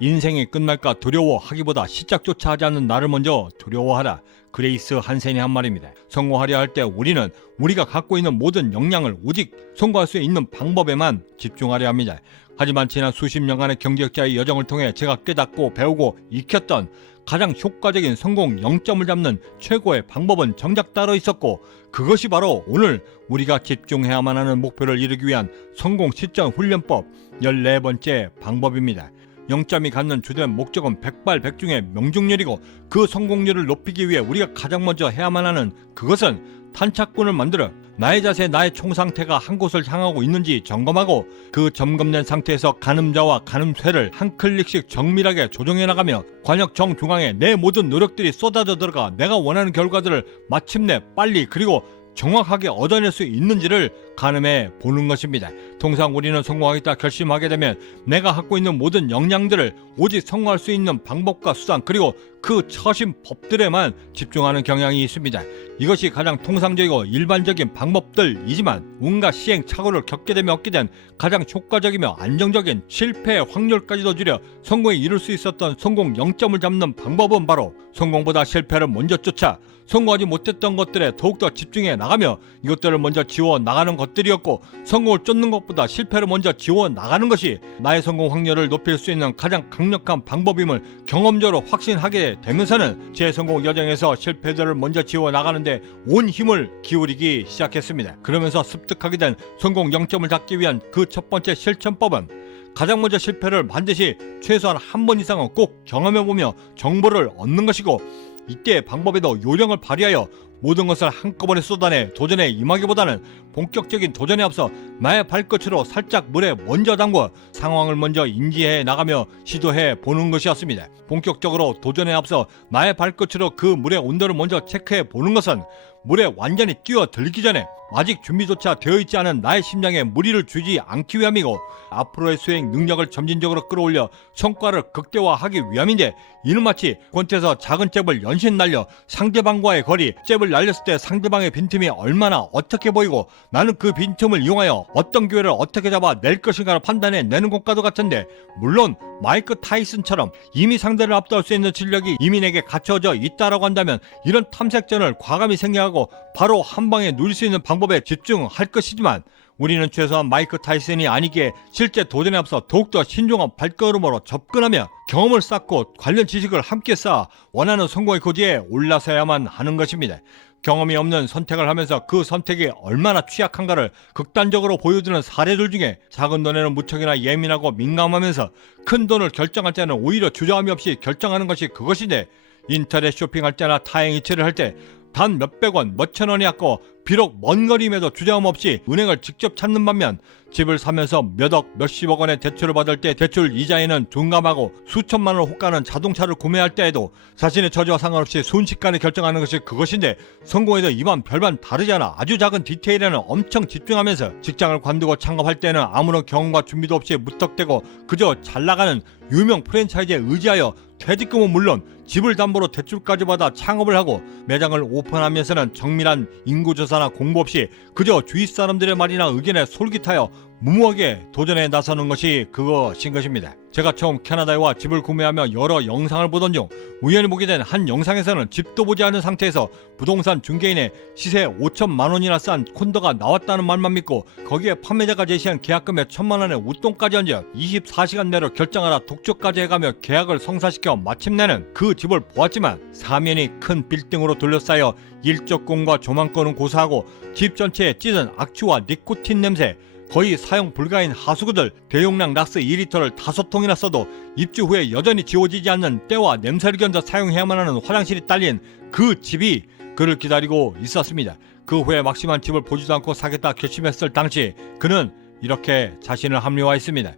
인생이 끝날까 두려워하기보다 시작조차 하지 않는 나를 먼저 두려워하라. 그레이스 한센이 한 말입니다. 성공하려 할 때 우리는 우리가 갖고 있는 모든 역량을 오직 성공할 수 있는 방법에만 집중하려 합니다. 하지만 지난 수십 년간의 경제학자의 여정을 통해 제가 깨닫고 배우고 익혔던 가장 효과적인 성공 0점을 잡는 최고의 방법은 정작 따로 있었고, 그것이 바로 오늘 우리가 집중해야만 하는 목표를 이루기 위한 성공 실전 훈련법 14번째 방법입니다. 0점이 갖는 주된 목적은 백발백중의 명중률이고, 그 성공률을 높이기 위해 우리가 가장 먼저 해야만 하는 그것은 탄착군을 만들어 나의 자세, 나의 총 상태가 한 곳을 향하고 있는지 점검하고, 그 점검된 상태에서 가늠자와 가늠쇠를 한 클릭씩 정밀하게 조정해 나가며 관역 정중앙에 내 모든 노력들이 쏟아져 들어가 내가 원하는 결과들을 마침내 빨리 그리고 정확하게 얻어낼 수 있는지를 가늠해 보는 것입니다. 통상 우리는 성공하겠다 결심하게 되면 내가 갖고 있는 모든 역량들을 오직 성공할 수 있는 방법과 수단, 그리고 그 처신 법들에만 집중하는 경향이 있습니다. 이것이 가장 통상적이고 일반적인 방법들이지만 온갖 시행착오를 겪게 되면 얻게 된 가장 효과적이며 안정적인 실패의 확률까지도 줄여 성공에 이룰 수 있었던 성공 0점을 잡는 방법은 바로 성공보다 실패를 먼저 쫓아 성공하지 못했던 것들에 더욱더 집중해 나가며 이것들을 먼저 지워 나가는 것들이었고, 성공을 쫓는 것보다 실패를 먼저 지워 나가는 것이 나의 성공 확률을 높일 수 있는 가장 강력한 방법임을 경험적으로 확신하게 되면서는 제 성공 여정에서 실패들을 먼저 지워 나가는데 온 힘을 기울이기 시작했습니다. 그러면서 습득하게 된 성공 0점을 잡기 위한 그 첫 번째 실천법은 가장 먼저 실패를 반드시 최소한 한 번 이상은 꼭 경험해보며 정보를 얻는 것이고, 이때의 방법에도 요령을 발휘하여 모든 것을 한꺼번에 쏟아내 도전에 임하기보다는 본격적인 도전에 앞서 나의 발끝으로 살짝 물에 먼저 담궈 상황을 먼저 인지해 나가며 시도해 보는 것이었습니다. 본격적으로 도전에 앞서 나의 발끝으로 그 물의 온도를 먼저 체크해 보는 것은 물에 완전히 뛰어들기 전에 아직 준비조차 되어 있지 않은 나의 심장에 무리를 주지 않기 위함이고, 앞으로의 수행 능력을 점진적으로 끌어올려 성과를 극대화하기 위함인데, 이는 마치 권투에서 작은 잽을 연신 날려 상대방과의 거리, 잽을 날렸을 때 상대방의 빈틈이 얼마나 어떻게 보이고 나는 그 빈틈을 이용하여 어떤 기회를 어떻게 잡아낼 것인가를 판단해 내는 것과도 같은데, 물론 마이크 타이슨처럼 이미 상대를 압도할 수 있는 실력이 이민에게 갖춰져 있다라고 한다면 이런 탐색전을 과감히 생략하고 바로 한 방에 누릴 수 있는 방법에 집중할 것이지만, 우리는 최소한 마이크 타이슨이 아니기에 실제 도전에 앞서 더욱더 신중한 발걸음으로 접근하며 경험을 쌓고 관련 지식을 함께 쌓아 원하는 성공의 고지에 올라서야만 하는 것입니다. 경험이 없는 선택을 하면서 그 선택이 얼마나 취약한가를 극단적으로 보여주는 사례들 중에, 작은 돈에는 무척이나 예민하고 민감하면서 큰 돈을 결정할 때는 오히려 주저함이 없이 결정하는 것이 그것인데, 인터넷 쇼핑할 때나 타행이체를 할 때 단 몇백 원, 몇천 원이 아까워 비록 먼 거리임에도 주저함 없이 은행을 직접 찾는 반면, 집을 사면서 몇억, 몇십억 원의 대출을 받을 때 대출 이자에는 둔감하고 수천만 원을 호가는 자동차를 구매할 때에도 자신의 처지와 상관없이 순식간에 결정하는 것이 그것인데, 성공에도 이만 별반 다르지 않아 아주 작은 디테일에는 엄청 집중하면서 직장을 관두고 창업할 때는 아무런 경험과 준비도 없이 무턱대고 그저 잘나가는 유명 프랜차이즈에 의지하여 퇴직금은 물론 집을 담보로 대출까지 받아 창업을 하고, 매장을 오픈하면서는 정밀한 인구조사나 공부 없이 그저 주위 사람들의 말이나 의견에 솔깃하여 무모하게 도전에 나서는 것이 그것인 것입니다. 제가 처음 캐나다에 와 집을 구매하며 여러 영상을 보던 중 우연히 보게 된 한 영상에서는 집도 보지 않은 상태에서 부동산 중개인의 시세 5천만 원이나 싼 콘도가 나왔다는 말만 믿고 거기에 판매자가 제시한 계약금에 1,000만 원의 웃돈까지 얹어 24시간 내로 결정하라 독촉까지 해가며 계약을 성사시켜 마침내는 그 집을 보았지만, 사면이 큰 빌딩으로 둘러싸여 일적공과 조망권은 고사하고 집 전체에 찌든 악취와 니코틴 냄새, 거의 사용 불가인 하수구들, 대용량 락스 2리터를 5통이나 써도 입주 후에 여전히 지워지지 않는 때와 냄새를 견뎌 사용해야만 하는 화장실이 딸린 그 집이 그를 기다리고 있었습니다. 그 후에 막심한 집을 보지도 않고 사겠다 결심했을 당시 그는 이렇게 자신을 합리화했습니다.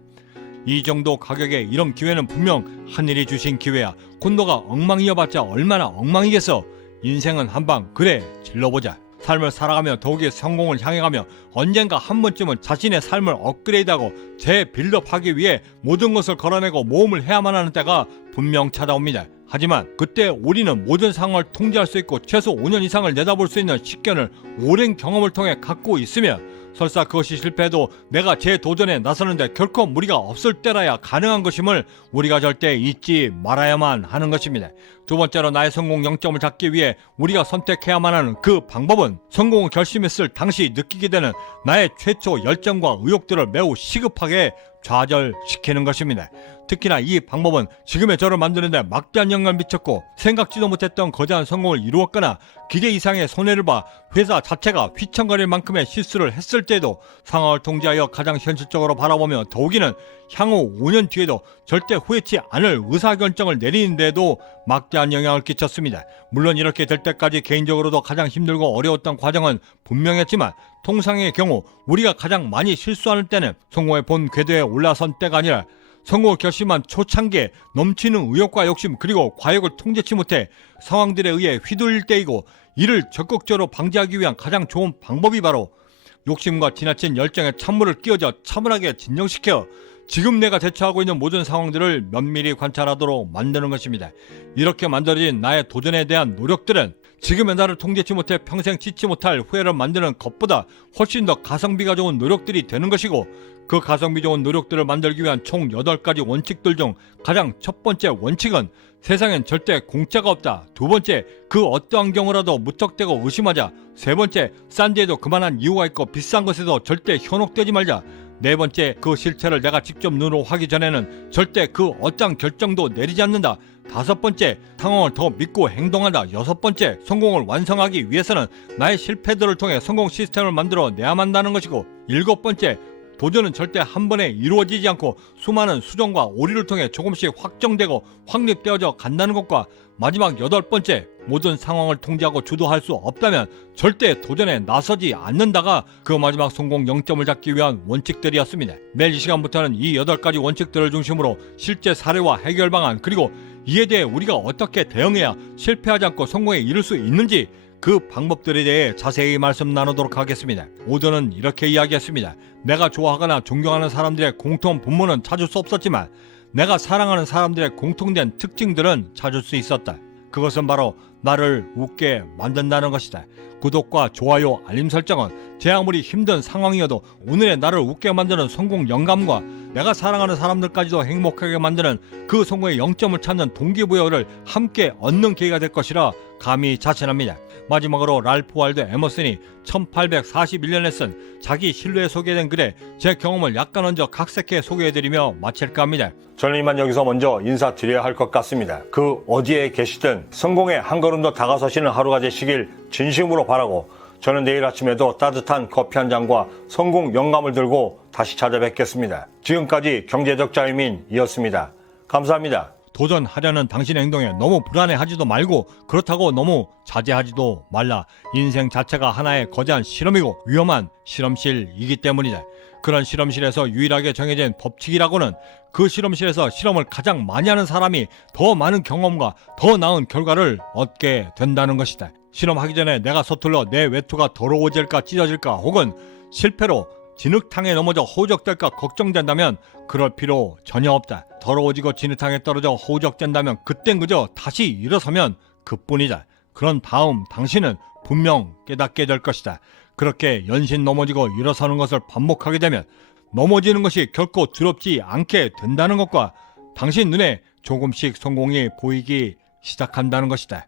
이 정도 가격에 이런 기회는 분명 하늘이 주신 기회야. 콘도가 엉망이어봤자 얼마나 엉망이겠어. 인생은 한방 그래 질러보자. 삶을 살아가며 더욱이 성공을 향해가며 언젠가 한 번쯤은 자신의 삶을 업그레이드하고 재빌드업하기 위해 모든 것을 걸어내고 모험을 해야만 하는 때가 분명 찾아옵니다. 하지만 그때 우리는 모든 상황을 통제할 수 있고 최소 5년 이상을 내다볼 수 있는 식견을 오랜 경험을 통해 갖고 있으며, 설사 그것이 실패해도 내가 재도전에 나서는데 결코 무리가 없을 때라야 가능한 것임을 우리가 절대 잊지 말아야만 하는 것입니다. 두 번째로 나의 성공 0점을 잡기 위해 우리가 선택해야만 하는 그 방법은 성공을 결심했을 당시 느끼게 되는 나의 최초 열정과 의욕들을 매우 시급하게 좌절시키는 것입니다. 특히나 이 방법은 지금의 저를 만드는데 막대한 영향을 미쳤고 생각지도 못했던 거대한 성공을 이루었거나 기대 이상의 손해를 봐 회사 자체가 휘청거릴 만큼의 실수를 했을 때에도 상황을 통제하여 가장 현실적으로 바라보며 더욱이는 향후 5년 뒤에도 절대 후회치 않을 의사결정을 내리는 데에도 막대한 영향을 끼쳤습니다. 물론 이렇게 될 때까지 개인적으로도 가장 힘들고 어려웠던 과정은 분명했지만 통상의 경우 우리가 가장 많이 실수하는 때는 성공의 본 궤도에 올라선 때가 아니라 성공을 결심한 초창기에 넘치는 의욕과 욕심 그리고 과욕을 통제치 못해 상황들에 의해 휘둘릴 때이고 이를 적극적으로 방지하기 위한 가장 좋은 방법이 바로 욕심과 지나친 열정에 찬물을 끼얹어 차분하게 진정시켜 지금 내가 대처하고 있는 모든 상황들을 면밀히 관찰하도록 만드는 것입니다. 이렇게 만들어진 나의 도전에 대한 노력들은 지금의 나를 통제치 못해 평생 씻지 못할 후회를 만드는 것보다 훨씬 더 가성비가 좋은 노력들이 되는 것이고 그 가성비 좋은 노력들을 만들기 위한 총 8가지 원칙들 중 가장 첫 번째 원칙은 세상엔 절대 공짜가 없다. 두 번째, 그 어떠한 경우라도 무턱대고 의심하자. 세 번째, 싼 데에도 그만한 이유가 있고 비싼 것에도 절대 현혹되지 말자. 네 번째, 그 실체를 내가 직접 눈으로 하기 전에는 절대 그 어떠한 결정도 내리지 않는다. 다섯 번째, 상황을 더 믿고 행동한다. 여섯 번째, 성공을 완성하기 위해서는 나의 실패들을 통해 성공 시스템을 만들어 내야만 한다는 것이고 일곱 번째, 도전은 절대 한 번에 이루어지지 않고 수많은 수정과 오류를 통해 조금씩 확정되고 확립되어져 간다는 것과 마지막 여덟 번째, 모든 상황을 통제하고 주도할 수 없다면 절대 도전에 나서지 않는다가 그 마지막 성공 0점을 잡기 위한 원칙들이었습니다. 매일 이 시간부터는 이 8가지 원칙들을 중심으로 실제 사례와 해결 방안 그리고 이에 대해 우리가 어떻게 대응해야 실패하지 않고 성공에 이를 수 있는지 그 방법들에 대해 자세히 말씀 나누도록 하겠습니다. 오더는 이렇게 이야기했습니다. 내가 좋아하거나 존경하는 사람들의 공통 분모는 찾을 수 없었지만 내가 사랑하는 사람들의 공통된 특징들은 찾을 수 있었다. 그것은 바로 나를 웃게 만든다는 것이다. 구독과 좋아요, 알림 설정은 제 아무리 힘든 상황이어도 오늘의 나를 웃게 만드는 성공 영감과 내가 사랑하는 사람들까지도 행복하게 만드는 그 성공의 0점을 찾는 동기부여를 함께 얻는 계기가 될 것이라 감히 자신합니다. 마지막으로 랄프 월드 에머슨이 1841년에 쓴 자기 신뢰에 소개된 글에 제 경험을 약간 얹어 각색해 소개해드리며 마칠까 합니다. 저는 이만 여기서 먼저 인사드려야 할 것 같습니다. 그 어디에 계시든 성공에 한 걸음 더 다가서시는 하루가 되시길 진심으로 바라고 저는 내일 아침에도 따뜻한 커피 한 잔과 성공 영감을 들고 다시 찾아뵙겠습니다. 지금까지 경제적 자유민이었습니다. 감사합니다. 도전하려는 당신의 행동에 너무 불안해하지도 말고 그렇다고 너무 자제하지도 말라. 인생 자체가 하나의 거대한 실험이고 위험한 실험실이기 때문이다. 그런 실험실에서 유일하게 정해진 법칙이라고는 그 실험실에서 실험을 가장 많이 하는 사람이 더 많은 경험과 더 나은 결과를 얻게 된다는 것이다. 실험하기 전에 내가 서툴러 내 외투가 더러워질까 찢어질까 혹은 실패로 진흙탕에 넘어져 허우적될까 걱정된다면 그럴 필요 전혀 없다. 더러워지고 진흙탕에 떨어져 허우적된다면 그땐 그저 다시 일어서면 그뿐이다. 그런 다음 당신은 분명 깨닫게 될 것이다. 그렇게 연신 넘어지고 일어서는 것을 반복하게 되면 넘어지는 것이 결코 두렵지 않게 된다는 것과 당신 눈에 조금씩 성공이 보이기 시작한다는 것이다.